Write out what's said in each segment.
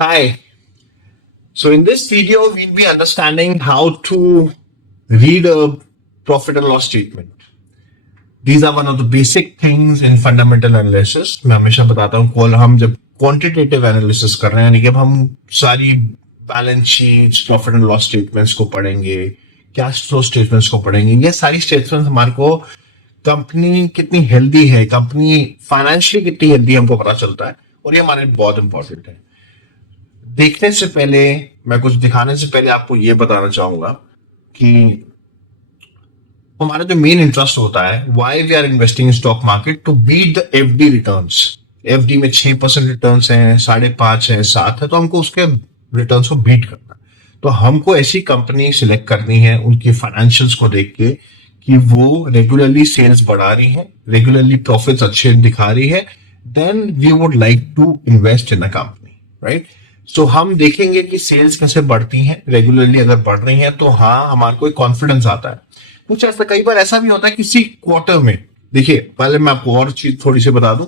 Hi. So in this video, we'll be understanding how to read a profit and loss statement. These are one of the basic things in fundamental analysis. मैं हमेशा बताता हूँ call हम जब quantitative analysis कर रहे हैं यानी कि अब हम सारी balance sheets profit and loss statements को पढ़ेंगे, कैश फ्लो स्टेटमेंट्स को पढ़ेंगे। ये सारी स्टेटमेंट्स हमारे को कंपनी कितनी हेल्दी है, कंपनी फाइनेंशियली कितनी हेल्दी हमको पता चलता है और ये हमारे लिए बहुत इंपॉर्टेंट है। देखने से पहले मैं कुछ दिखाने से पहले आपको ये बताना चाहूंगा कि हमारा जो मेन इंटरेस्ट होता है why we are investing in stock market to beat the FD returns. FD में 6% रिटर्न्स हैं, 5.5 है, 7 है, तो हमको उसके रिटर्न्स को बीट करना है। तो हमको ऐसी कंपनी सिलेक्ट करनी है उनकी फाइनेंशियल्स को देख के कि वो रेगुलरली सेल्स बढ़ा रही है, रेगुलरली प्रॉफिट्स अच्छे दिखा रही है, then we would like to invest in a company, right. So हम देखेंगे कि सेल्स कैसे बढ़ती हैं, रेगुलरली अगर बढ़ रही हैं तो हाँ हमारे को एक कॉन्फिडेंस आता है। कुछ ऐसा कई बार ऐसा भी होता है किसी क्वार्टर में, देखिए पहले मैं आपको और चीज थोड़ी सी बता दूं,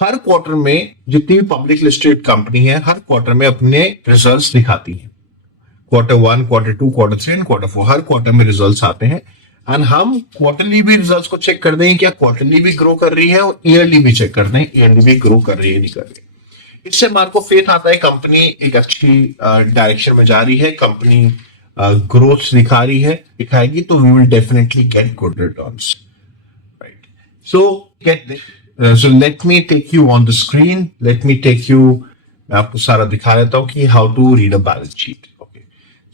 हर क्वार्टर में जितनी भी पब्लिक लिस्टेड कंपनी है हर क्वार्टर में अपने रिजल्ट्स दिखाती है। Q1, Q2, Q3 and Q4 her quarter में रिजल्ट्स आते हैं एंड हम क्वार्टरली भी रिजल्ट्स को चेक कर दें क्या क्वार्टरली भी ग्रो कर रही है और ईयरली भी चेक कर दें ईयरली भी ग्रो कर रही है नहीं कर रही है। इससे हमारे को फेथ आता है कंपनी एक अच्छी डायरेक्शन में जा रही है, कंपनी ग्रोथ दिखाएगी तो we will definitely get good returns, right. So let me take you on the screen, let me take you, मैं आपको सारा दिखा देता हूं कि how to read a balance sheet. Okay,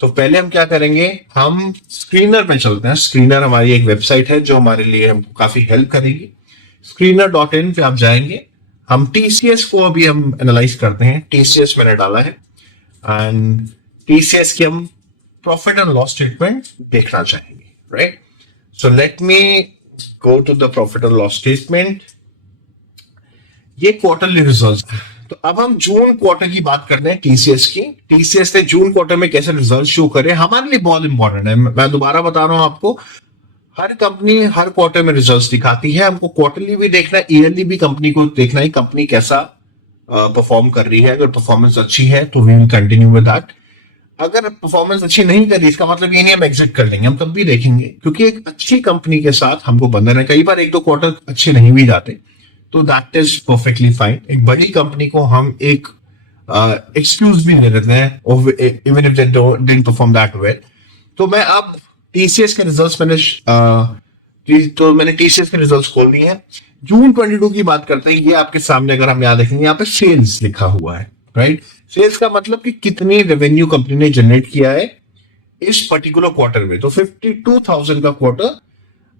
तो पहले हम क्या करेंगे, हम स्क्रीनर में चलते हैं। स्क्रीनर हमारी एक वेबसाइट है जो हमारे लिए हमको काफी हेल्प करेगी। screener.in पे आप जाएंगे, हम टीसीएस को अभी हम एनालाइज करते हैं। टीसीएस मैंने डाला है एंड टीसीएस की हम प्रॉफिट एंड लॉस स्टेटमेंट देखना चाहेंगे, right. So let me go to the profit and loss statement. ये क्वार्टरली रिजल्ट्स, तो अब हम जून क्वार्टर की बात करते हैं टीसीएस की। टीसीएस ने जून क्वार्टर में कैसे रिजल्ट शो करे हमारे लिए बहुत इंपॉर्टेंट है। मैं दोबारा बता रहा हूं आपको, हर कंपनी हर क्वार्टर में रिजल्ट्स दिखाती है, हमको क्वार्टरली भी देखना है, ईयरली भी कंपनी को देखना है कंपनी कैसा परफॉर्म कर रही है। अगर परफॉर्मेंस अच्छी है तो we will continue with that. अगर परफॉर्मेंस अच्छी नहीं करी इसका मतलब ये नहीं हम एग्जिट कर लेंगे, हम तब भी देखेंगे क्योंकि एक अच्छी कंपनी के साथ हमको बंधन है। कई बार एक दो क्वार्टर अच्छे नहीं भी जाते तो दैट इज परफेक्टली फाइन। एक बड़ी कंपनी को हम एक एक्सक्यूज भी दे देते हैं even if they didn't perform that well. तो मैं अब टीसीएस के रिजल्ट्स मैंने टीसीएस के रिजल्ट्स खोल दिए हैं। जून 22 की बात करते हैं, ये आपके सामने अगर हम यहाँ देखेंगे यहाँ पे सेल्स लिखा हुआ है, राइट। सेल्स का मतलब कि कितनी रेवेन्यू कंपनी ने जनरेट किया है इस पर्टिकुलर क्वार्टर में। तो 52,000 का क्वार्टर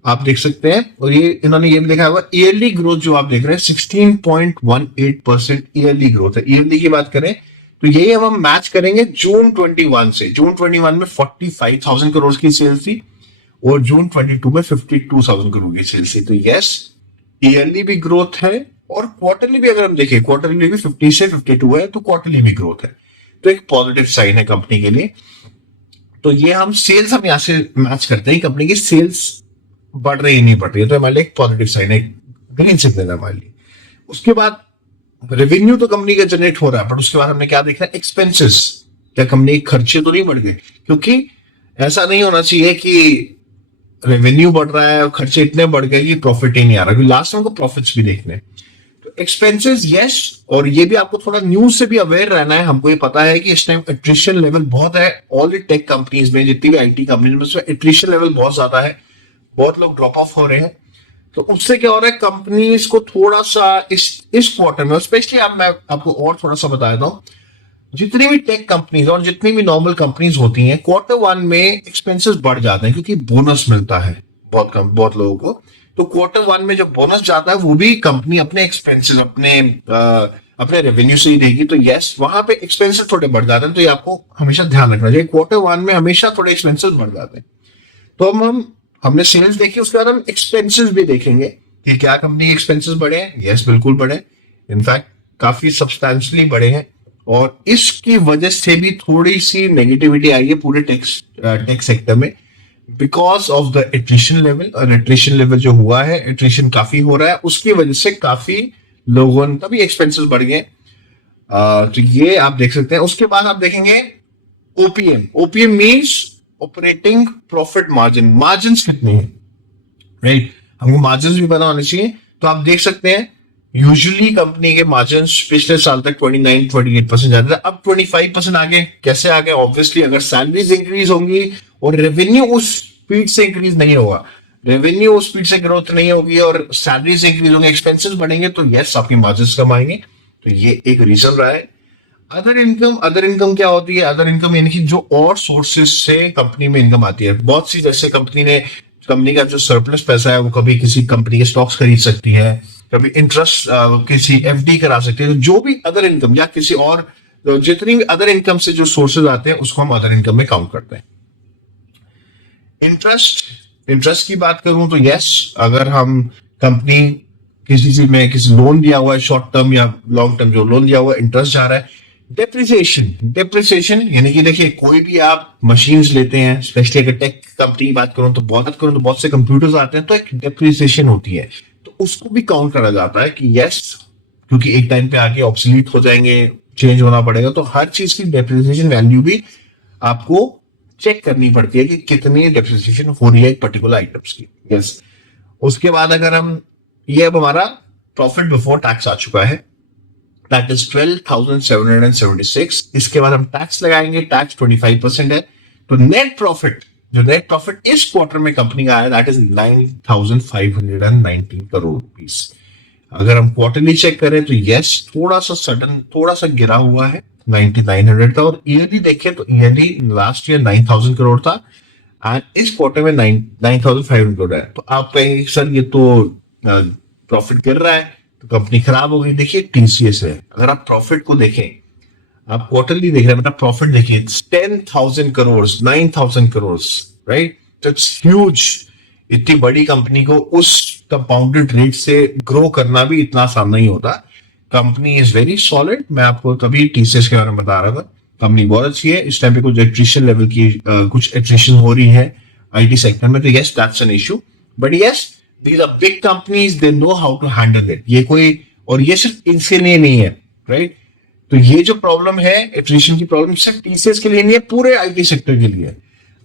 आप देख सकते हैं और ये इन्होंने ये भी लिखा हुआ ईयरली ग्रोथ जो आप देख रहे हैं 16.18% ईयरली ग्रोथ है। ईयरली की बात करें तो यही हम मैच करेंगे जून 21 से। जून 21 में 45,000 करोड़ की सेल्स थी और जून 22 में 52,000 करोड़ की सेल्स थी। तो यस, ईयरली भी ग्रोथ है और क्वार्टरली भी अगर हम देखें क्वार्टरली भी 50 से 52 है तो क्वार्टरली भी ग्रोथ है, तो एक पॉजिटिव साइन है कंपनी के लिए। तो ये हम सेल्स हम यहां से मैच करते हैं, कंपनी की सेल्स बढ़ रही नहीं बढ़ रही है तो हमारे लिए एक पॉजिटिव साइन है, ग्रीन सिग्नल है हमारे लिए। उसके बाद रेवेन्यू तो कंपनी का जनरेट हो रहा है बट उसके बाद हमने क्या देखना है, एक्सपेंसेस। क्या कंपनी के खर्चे तो नहीं बढ़ गए, क्योंकि ऐसा नहीं होना चाहिए कि रेवेन्यू बढ़ रहा है और खर्चे इतने बढ़ गए कि प्रॉफिट ही नहीं आ रहा, क्योंकि लास्ट में हमको प्रॉफिट्स भी देखने हैं। तो एक्सपेंसेस यस, और ये भी आपको थोड़ा न्यूज से भी अवेयर रहना है। हमको ये पता है कि इस टाइम एट्रिशन लेवल बहुत है ऑल टेक कंपनीज में, जितनी भी आईटी कंपनीज में उसमें एट्रिशन लेवल बहुत ज्यादा है, बहुत लोग ड्रॉप ऑफ हो रहे हैं। तो उससे क्या हो रहा है, कंपनीज को थोड़ा सा इस क्वार्टर में स्पेशली, अब मैं आपको और थोड़ा सा बता देता हूँ, जितनी भी टेक कंपनीज और जितनी भी नॉर्मल कंपनीज होती हैं Q1 में एक्सपेंसेस बढ़ जाते हैं क्योंकि बोनस मिलता है बहुत लोगों को। तो Q1 में जब बोनस जाता है वो भी कंपनी अपने एक्सपेंसेस अपने रेवेन्यू से ही देगी। तो यस, वहां पे एक्सपेंसेस थोड़े बढ़ जाते हैं, तो ये आपको हमेशा ध्यान रखना चाहिए। Q1 में हमेशा थोड़े एक्सपेंसेस बढ़ जाते हैं। तो हमने सेल्स देखी, उसके बाद हम एक्सपेंसेस भी देखेंगे कि क्या कंपनी के एक्सपेंसेस बढ़े हैं। यस, बिल्कुल बढ़े, इनफैक्ट काफी सब्सटैंशियली बढ़े हैं और इसकी वजह से भी थोड़ी सी नेगेटिविटी आई है पूरे टेक सेक्टर में because of the attrition level. और एट्रिशन लेवल जो हुआ है, एट्रिशन काफी हो रहा है, उसकी वजह से काफी लोगों तभी एक्सपेंसेस बढ़ गए। तो ये आप देख सकते हैं। उसके बाद आप देखेंगे OPM. OPM means operating profit margin. Margin कितनी है, राइट, हमको मार्जिन भी पता होने चाहिए। तो आप देख सकते हैं यूजुअली कंपनी के मार्जिन पिछले साल तक 29-28% जाते थे, अब 25% आ गए। कैसे आ गए? ऑब्वियसली अगर सैलरीज इंक्रीज होंगी और रेवेन्यू उस स्पीड से इंक्रीज नहीं होगा, रेवेन्यू उस स्पीड से ग्रोथ नहीं होगी और सैलरीज इंक्रीज होंगे, एक्सपेंसेस बढ़ेंगे, तो यस आपकी मार्जिन कम आएंगे। तो ये एक रीजन रहा है। अदर इनकम, अदर इनकम क्या होती है? अदर इनकम यानी कि जो और सोर्सेज से कंपनी में इनकम आती है। बहुत सी, जैसे कंपनी का जो सरप्लस पैसा है वो कभी किसी कंपनी के स्टॉक्स खरीद सकती है, कभी इंटरेस्ट किसी एफडी करा सकती है। तो जो भी अदर इनकम या किसी और, जितनी भी अदर इनकम से जो सोर्सेज आते हैं उसको हम अदर इनकम में काउंट करते हैं। इंटरेस्ट की बात करूं तो यस, अगर हम कंपनी किसी चीज में किसी लोन दिया हुआ है, शॉर्ट टर्म या लॉन्ग टर्म जो लोन दिया हुआ है, इंटरेस्ट जा रहा है। डेप्रिसिएशन यानी कि देखिए कोई भी आप मशीन्स लेते हैं, स्पेशली अगर टेक कंपनी की बात करूं तो बहुत से कंप्यूटर्स आते हैं, तो एक डेप्रिसिएशन होती है, तो उसको भी काउंट करा जाता है कि यस, क्योंकि एक टाइम पे आके ऑब्सोलीट हो जाएंगे, चेंज होना पड़ेगा, तो हर चीज की डेप्रिसिएशन वैल्यू भी आपको चेक करनी पड़ती है कि कितनी डेप्रिसिएशन हो रही है एक पर्टिकुलर आइटम्स की। यस, उसके बाद अगर हम, ये अब हमारा प्रॉफिट बिफोर टैक्स आ चुका है, दैट इज 12,776। इसके बाद हम टैक्स लगाएंगे, टैक्स 25% है। तो नेट प्रॉफिट, जो नेट प्रॉफिट इस क्वार्टर में कंपनी का आया, दैट इज 9,519 करोड़ रुपीस। अगर हम क्वार्टरली चेक करें तो यस, थोड़ा सा गिरा हुआ है, 9,900 था। और ईयरली देखें तो ईयरली लास्ट ईयर 9,000 करोड़ था एंड इस क्वार्टर में 9,500 करोड़ है। तो आप कहेंगे सर ये तो प्रॉफिट गिर रहा है तो कंपनी खराब हो गई। देखिए टीसीएस है, अगर आप प्रॉफिट को देखें, आप क्वार्टरली देख रहे हैं, मतलब प्रॉफिट देखिए 10,000 crore, 9,000 crore, right, it's huge. इतनी बड़ी कंपनी को उस कंपाउंडेड रेट से ग्रो करना भी इतना आसान नहीं होता। Company is very solid. मैं आपको तभी टीसीएस के बारे में बता रहा था, कंपनी बहुत अच्छी है। इस टाइम पे कुछ एट्रिशन लेवल की कुछ एट्रिशन हो रही है आईटी सेक्टर में, तो yes that's an issue, but yes these are big companies, they know how to handle it। ये कोई, और ये सिर्फ इनके लिए नहीं है, राइट। तो ये जो प्रॉब्लम है एट्रिशन की प्रॉब्लम, सिर्फ टीसीएस के लिए नहीं है, पूरे आईटी सेक्टर के लिए।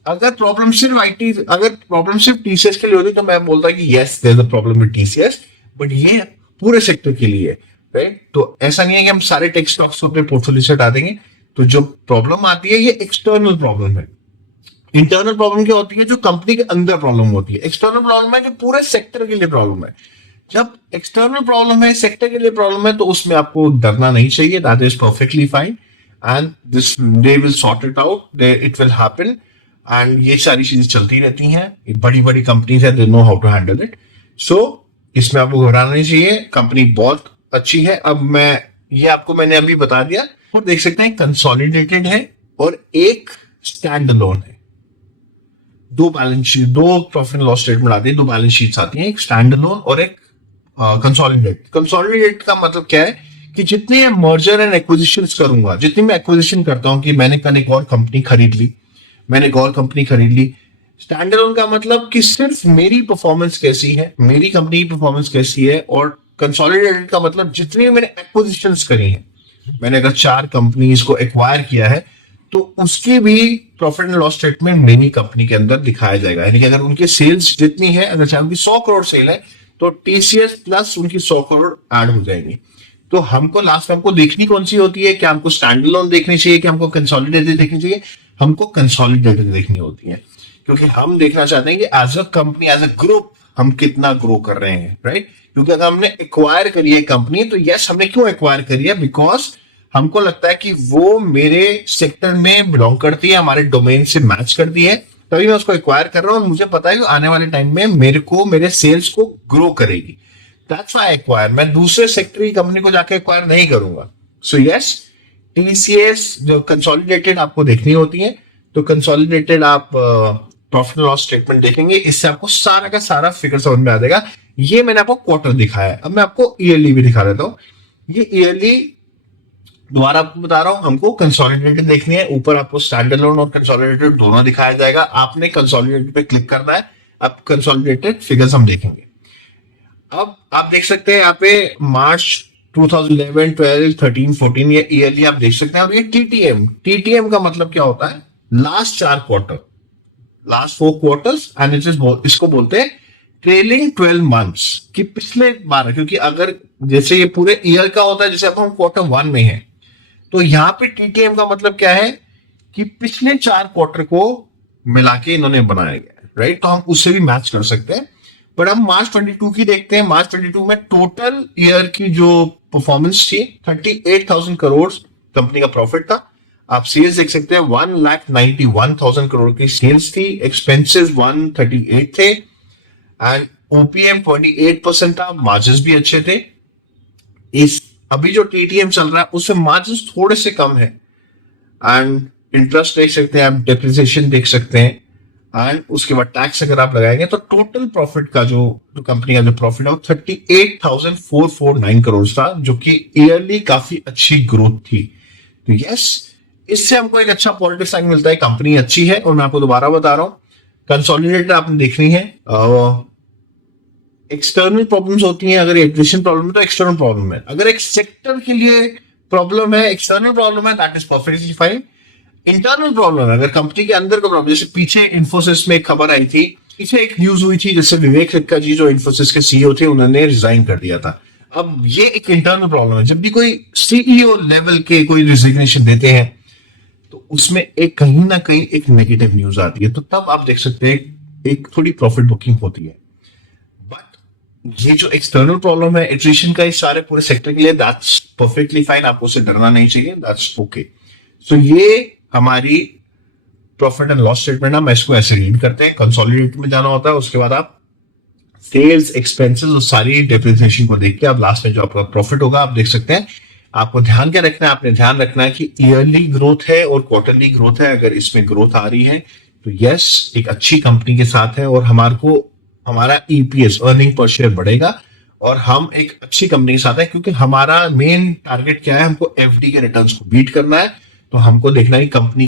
अगर प्रॉब्लम सिर्फ टीसीएस के लिए होती तो मैं बोलता कि yes there is a problem with TCS, but ये पूरे सेक्टर के लिए, राइट। तो ऐसा नहीं है कि हम सारे टेक स्टॉक्स को अपने पोर्टफोलियो से हटा देंगे। तो जो प्रॉब्लम आती है ये एक्सटर्नल प्रॉब्लम है। इंटरनल प्रॉब्लम क्या होती है? जो कंपनी के अंदर प्रॉब्लम होती है। एक्सटर्नल प्रॉब्लम है जो पूरे सेक्टर के लिए प्रॉब्लम है। जब एक्सटर्नल प्रॉब्लम है, सेक्टर के लिए प्रॉब्लम है, तो उसमें आपको डरना नहीं चाहिए। That is perfectly fine and this they will sort it out, it will happen. And ये सारी चीजें चलती रहती हैं, बड़ी बड़ी कंपनीज है, they know how to handle it. So इसमें आपको घबराना नहीं चाहिए, कंपनी बहुत अच्छी है। अब मैंने अभी बता दिया। और देख सकते हैं कंसोलिडेटेड है और एक स्टैंड अलोन है। दो बैलेंस शीट, दो प्रॉफिट लॉस स्टेटमेंट आती है, दो बैलेंस शीट्स आती हैं, एक स्टैंड अलोन और एक कंसोलिडेट। कंसोलिडेट का मतलब क्या है कि जितने मर्जर एंड एक्विजिशंस करूंगा, जितनी मैं एक्विजिशन करता हूं, कि मैंने कल एक और कंपनी खरीद ली, स्टैंड अलोन का मतलब कि सिर्फ मेरी परफॉर्मेंस कैसी है, मेरी कंपनी की परफॉर्मेंस कैसी है। और कंसोलिडेटेड का मतलब जितनी मैंने एक्विजिशंस करी है, मैंने अगर 4 कंपनीज को एक्वायर किया है तो उसकी भी प्रॉफिट एंड लॉस स्टेटमेंट मेरी कंपनी के अंदर दिखाया जाएगा। यानी कि अगर उनके सेल्स जितनी है, अगर चाहे उनकी 100 करोड़ सेल है तो टीसीएस प्लस उनकी 100 करोड़ ऐड हो जाएंगी। तो हमको लास्ट में हमको देखनी कौन सी होती है? क्या हमको स्टैंड अलोन देखनी चाहिए कि हमको कंसोलिडेटेड देखनी चाहिए? हमको कंसोलिडेटेड देखनी होती है, क्योंकि हम देखना चाहते हैं कि as a company, as a group हम कितना ग्रो कर रहे हैं, राइट। क्योंकि अगर हमने एक्वायर करी है कंपनी, तो यस हमने क्यों एक्वायर करी है? बिकॉज हमको लगता है कि वो मेरे सेक्टर में बिलोंग करती है, हमारे डोमेन से मैच करती है, तभी मैं उसको एक्वायर कर रहा हूं। और मुझे पता है कि आने वाले टाइम में मेरे सेल्स को ग्रो करेगी। That's why acquire. मैं दूसरे सेक्टर की कंपनी को जाके एक्वायर नहीं करूंगा। सो यस, टीसीएस जो कंसोलिडेटेड आपको देखनी होती है, तो कंसोलिडेटेड आप प्रॉफिट लॉस स्टेटमेंट देखेंगे, इससे आपको सारा का सारा फिगर समझ में आ जाएगा। ये मैंने आपको क्वार्टर दिखाया है, अब मैं आपको ईयरली भी दिखा देता हूं। ये ईयरली दोबारा आपको बता रहा हूं, हमको कंसोलिडेटेड देखनी है। ऊपर आपको स्टैंड अलोन और कंसोलिडेटेड दोनों दिखाया जाएगा। आपने कंसोलिडेटेड पे क्लिक करना है। अब कंसोलिडेटेड फिगर्स हम देखेंगे। अब आप देख सकते हैं यहाँ पे मार्च 2011, 12, 13, 14 ये ईयरली आप देख सकते हैं। और ये टीटीएम का मतलब क्या होता है? Last 4 quarter, last 4 quarters, and इसको बोलते हैं ट्रेलिंग 12 मंथ्स कि पिछले 12। क्योंकि अगर जैसे ये पूरे ईयर का होता है, जैसे अब हम Q1 में हैं, तो यहाँ पे टीटीएम का मतलब क्या है कि पिछले 4 क्वार्टर को मिला के इन्होंने बनाया गया है, राइट? तो हम उससे भी मैच कर सकते हैं। बट हम मार्च 22 की देखते हैं। मार्च 22 में टोटल ईयर की जो परफॉर्मेंस थी 38,000 करोड़ कंपनी का प्रॉफिट था। आप सेल्स देख सकते हैं 1,91,000 करोड़ की सेल्स थी। एक्सपेंसेस 138 थे एंड ओपीएम 28% था। मार्जिन भी अच्छे थे। इस अभी जो टीटीएम चल रहा है उसमें मार्जिन थोड़े से कम है एंड इंटरेस्ट देख सकते हैं आप, डेप्रिसिएशन देख सकते हैं एंड उसके बाद टैक्स अगर आप लगाएंगे तो टोटल प्रॉफिट का जो कंपनी का जो प्रॉफिट है वो 38,449 करोड़ था, जो कि ईयरली काफी अच्छी ग्रोथ थी। तो यस, इससे हमको एक अच्छा पॉजिटिव साइन मिलता है, कंपनी अच्छी है। और मैं आपको दोबारा बता रहा हूं, कंसोलिडेटेड आपने देखनी है। एक्सटर्नल प्रॉब्लम्स होती हैं, अगर एट्रिशन प्रॉब्लम है तो एक्सटर्नल प्रॉब्लम है। अगर एक सेक्टर के लिए प्रॉब्लम है, एक्सटर्नल प्रॉब्लम है, that is perfectly fine. Internal problem है, अगर कंपनी के अंदर का प्रॉब्लम, जैसे पीछे इन्फोसिस में एक खबर आई थी, पीछे एक न्यूज हुई थी, जैसे विवेक रक्का जी जो इन्फोसिस के सीईओ थे, उन्होंने रिजाइन कर दिया था। अब ये एक इंटरनल प्रॉब्लम है। जब भी कोई सीईओ लेवल के कोई रिजिग्नेशन देते हैं तो उसमें एक कहीं ना कहीं एक नेगेटिव न्यूज आती है, तो तब आप देख सकते हैं एक थोड़ी प्रॉफिट बुकिंग होती है। बट ये जो एक्सटर्नल प्रॉब्लम है एट्रिशन का, इस सारे पूरे सेक्टर के लिए, दैट्स परफेक्टली फाइन। आपको उससे डरना नहीं चाहिए, दैट्स ओके। सो ये हमारी प्रॉफिट एंड लॉस स्टेटमेंट, हम इसको ऐसे रीड करते हैं। कंसोलिडेटेड में जाना होता है, उसके बाद आप सेल्स, एक्सपेंसेस और सारी डेप्रिसिएशन को देख के आप लास्ट में जो आपका प्रॉफिट होगा आप देख सकते हैं। आपको ध्यान क्या रखना है? आपने ध्यान रखना है कि ईयरली ग्रोथ है और क्वार्टरली ग्रोथ है। अगर इसमें ग्रोथ आ रही है तो यस, एक अच्छी कंपनी के साथ है और हमारा ईपीएस, अर्निंग पर शेयर बढ़ेगा और हम एक अच्छी कंपनी के साथ है। क्योंकि हमारा मेन टारगेट क्या है? हमको एफडी के रिटर्न्स को बीट करना है। तो हमको देखना है कंपनी